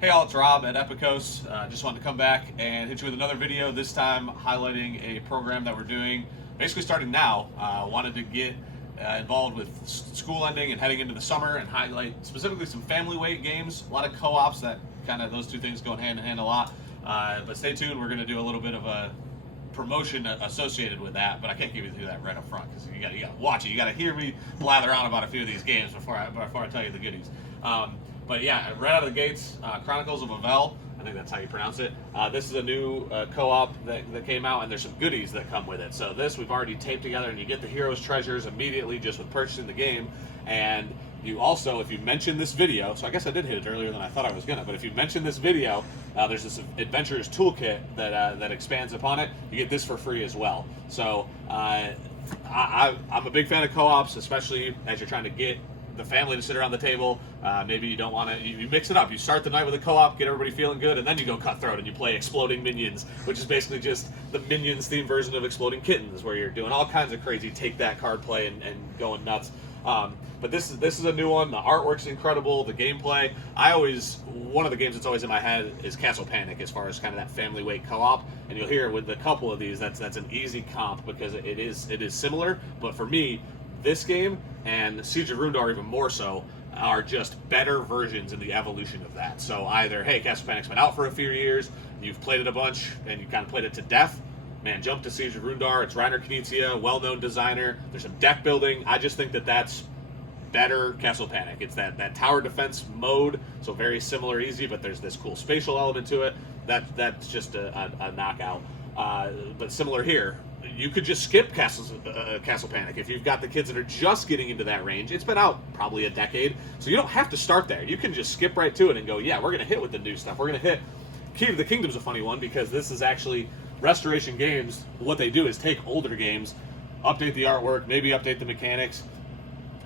Hey all, it's Rob at Epicos. Just wanted to come back and hit you with another video, this time highlighting a program that we're doing basically starting now. Wanted to get involved with school ending and heading into the summer and highlight specifically some family weight games, a lot of co-ops that kind of those two things go hand in hand a lot. But stay tuned, we're going to do a little bit of a promotion associated with that, but I can't give you that right up front because you got to watch it. You got to hear me blather on about a few of these games before I tell you the goodies. But yeah, right out of the gates, Chronicles of Avel, I think that's how you pronounce it. This is a new co-op that came out, and there's some goodies that come with it. So this we've already taped together, and you get the hero's treasures immediately just with purchasing the game. And you also, if you mention this video, so I guess I did hit it earlier than I thought I was gonna, but if you mention this video, there's this Adventurers Toolkit that expands upon it. You get this for free as well. So I'm a big fan of co-ops, especially as you're trying to get the family to sit around the table. Maybe you don't want to, you mix it up. You start the night with a co-op, get everybody feeling good, and then you go cutthroat and you play Exploding Minions, which is basically just the Minions themed version of Exploding Kittens, where you're doing all kinds of crazy take that card play and going nuts. But this is a new one. The artwork's incredible. The gameplay. One of the games that's always in my head is Castle Panic, as far as kind of that family weight co-op. And you'll hear with a couple of these, that's an easy comp because it is similar. But for me, this game and Siege of Rundar even more so are just better versions in the evolution of that. So either, hey, Castle Panic's been out for a few years, you've played it a bunch, and you kind of played it to death. Man, jump to Siege of Rundar. It's Reiner Knizia, well-known designer. There's some deck building. I just think that's better Castle Panic. It's that tower defense mode, so very similar, easy, but there's this cool spatial element to it. That's just a knockout. But similar here. You could just skip Castle Panic if you've got the kids that are just getting into that range. It's been out probably a decade, so you don't have to start there. You can just skip right to it and go, yeah, we're going to hit with the new stuff. We're going to hit. Key to the Kingdom's a funny one because this is actually Restoration Games. What they do is take older games, update the artwork, maybe update the mechanics,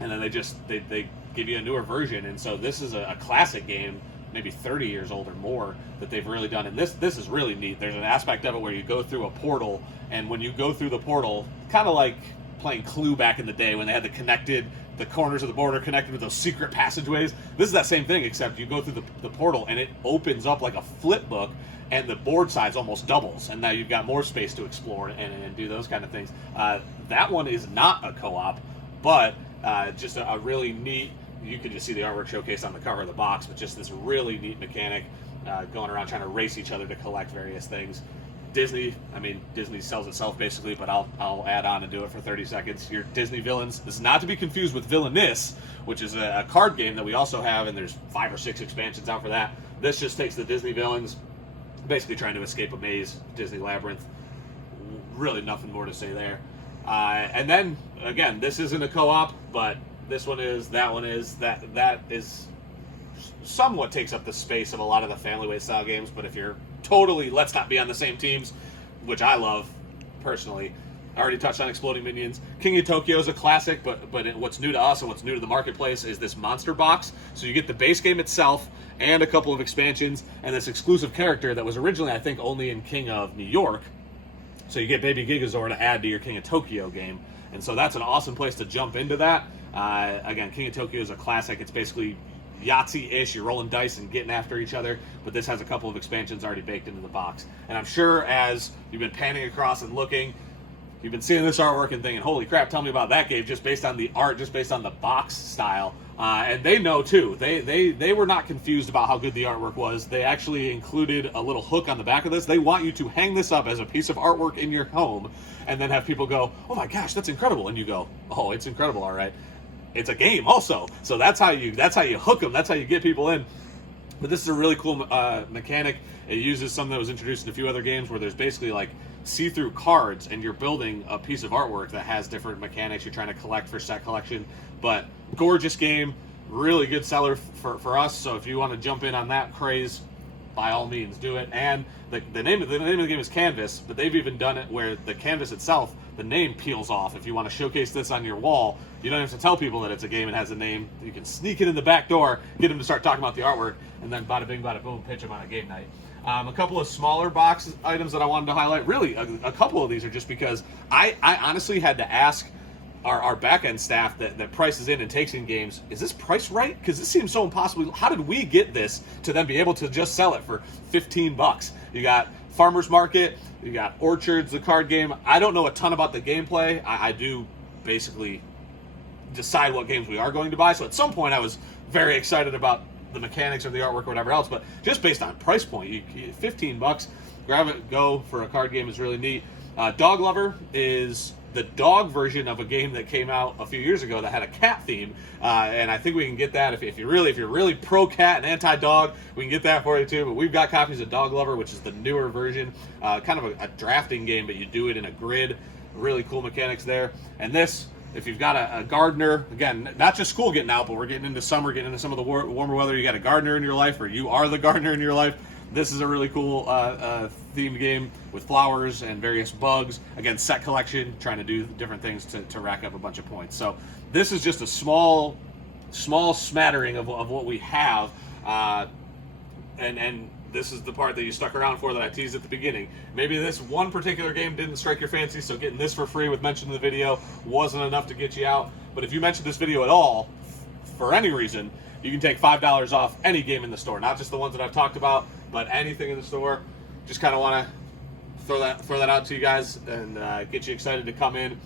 and then they give you a newer version. And so this is a classic game, maybe 30 years old or more, that they've really done. And this is really neat. There's an aspect of it where you go through a portal, and when you go through the portal, kind of like playing Clue back in the day when they had the corners of the board are connected with those secret passageways. This is that same thing, except you go through the portal and it opens up like a flip book, and the board size almost doubles, and now you've got more space to explore and do those kind of things. That one is not a co-op, but just a really neat. You can just see the artwork showcased on the cover of the box, but just this really neat mechanic going around trying to race each other to collect various things. Disney sells itself basically, but I'll add on and do it for 30 seconds. Your Disney villains. This is not to be confused with Villainous, which is a card game that we also have, and there's 5 or 6 expansions out for that. This just takes the Disney villains, basically trying to escape a maze, Disney Labyrinth. Really nothing more to say there. And then, again, this isn't a co-op, but this one is, that one is, that is somewhat takes up the space of a lot of the family weight style games. But if you're totally, let's not be on the same teams, which I love personally. I already touched on Exploding Minions. King of Tokyo is a classic, but what's new to us and what's new to the marketplace is this monster box. So you get the base game itself and a couple of expansions and this exclusive character that was originally, I think, only in King of New York. So you get Baby Gigazor to add to your King of Tokyo game. And so that's an awesome place to jump into that. Again, King of Tokyo is a classic. It's basically Yahtzee-ish. You're rolling dice and getting after each other, but this has a couple of expansions already baked into the box. And I'm sure as you've been panning across and looking, you've been seeing this artwork and thinking, holy crap, tell me about that game, just based on the art, just based on the box style. And they know too. They were not confused about how good the artwork was. They actually included a little hook on the back of this. They want you to hang this up as a piece of artwork in your home and then have people go, oh my gosh, that's incredible. And you go, oh, it's incredible, all right. It's a game also. So that's how you hook them. That's how you get people in. But this is a really cool mechanic. It uses something that was introduced in a few other games where there's basically like see-through cards and you're building a piece of artwork that has different mechanics you're trying to collect for set collection. But gorgeous game, really good seller for us. So if you want to jump in on that craze, by all means do it. And the name of the game is Canvas, but they've even done it where the canvas itself, the name peels off. If you want to showcase this on your wall, you don't have to tell people that it's a game and has a name. You can sneak it in the back door, get them to start talking about the artwork, and then bada bing, bada boom, pitch them on a game night. A couple of smaller box items that I wanted to highlight. Really, a couple of these are just because I honestly had to ask our back end staff that prices in and takes in games, is this price right? Because this seems so impossible. How did we get this to then be able to just sell it for $15? You got Farmers Market, you got Orchards, the card game. I don't know a ton about the gameplay. I do basically decide what games we are going to buy. So at some point I was very excited about the mechanics or the artwork or whatever else, but just based on price point, you $15, grab it, go for a card game is really neat. Dog Lover is the dog version of a game that came out a few years ago that had a cat theme, and I think we can get that if you're really pro cat and anti dog, we can get that for you too. But we've got copies of Dog Lover, which is the newer version, kind of a drafting game, but you do it in a grid. Really cool mechanics there. And this, if you've got a gardener, again, not just school getting out, but we're getting into summer, getting into some of the warmer weather. You got a gardener in your life, or you are the gardener in your life. This is a really cool themed game with flowers and various bugs. Again, set collection, trying to do different things to rack up a bunch of points. So this is just a small smattering of what we have. And this is the part that you stuck around for that I teased at the beginning. Maybe this one particular game didn't strike your fancy, so getting this for free with mention in the video wasn't enough to get you out. But if you mentioned this video at all, for any reason, you can take $5 off any game in the store. Not just the ones that I've talked about, but anything in the store. Just kind of want to throw that out to you guys and get you excited to come in.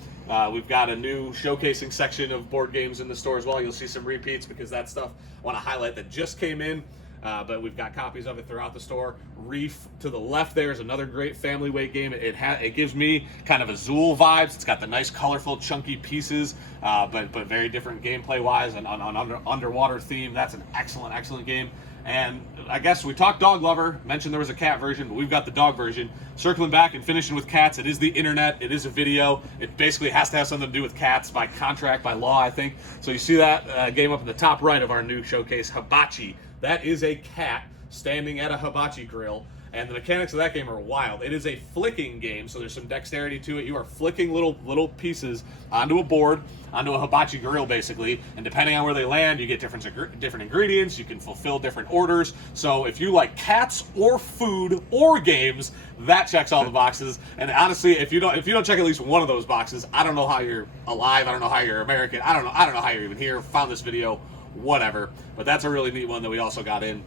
We've got a new showcasing section of board games in the store as well. You'll see some repeats because that stuff I want to highlight that just came in. But we've got copies of it throughout the store. Reef to the left there is another great family weight game. It gives me kind of Azul vibes. It's got the nice, colorful, chunky pieces, but very different gameplay wise and on underwater theme. That's an excellent game. And I guess we talked Dog Lover, mentioned there was a cat version, but we've got the dog version. Circling back and finishing with cats, it is the internet, it is a video. It basically has to have something to do with cats by contract, by law, I think. So you see that game up in the top right of our new showcase, Hibachi. That is a cat standing at a hibachi grill, and the mechanics of that game are wild. It is a flicking game, so there's some dexterity to it. You are flicking little pieces onto a board, onto a hibachi grill basically, and depending on where they land, you get different ingredients. You can fulfill different orders. So if you like cats or food or games, that checks all the boxes. And honestly, if you don't check at least one of those boxes, I don't know how you're alive. I don't know how you're American. I don't know how you're even here. Found this video, whatever. But that's a really neat one that we also got in.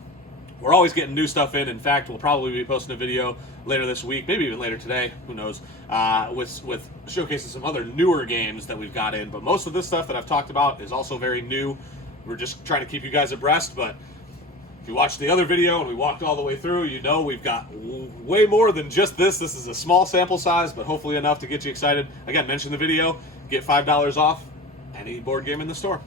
We're always getting new stuff in. In fact, we'll probably be posting a video later this week, maybe even later today, who knows, with showcasing some other newer games that we've got in. But most of this stuff that I've talked about is also very new. We're just trying to keep you guys abreast, but if you watched the other video and we walked all the way through, you know we've got way more than just this. This is a small sample size, but hopefully enough to get you excited. Again, mention the video, get $5 off any board game in the store.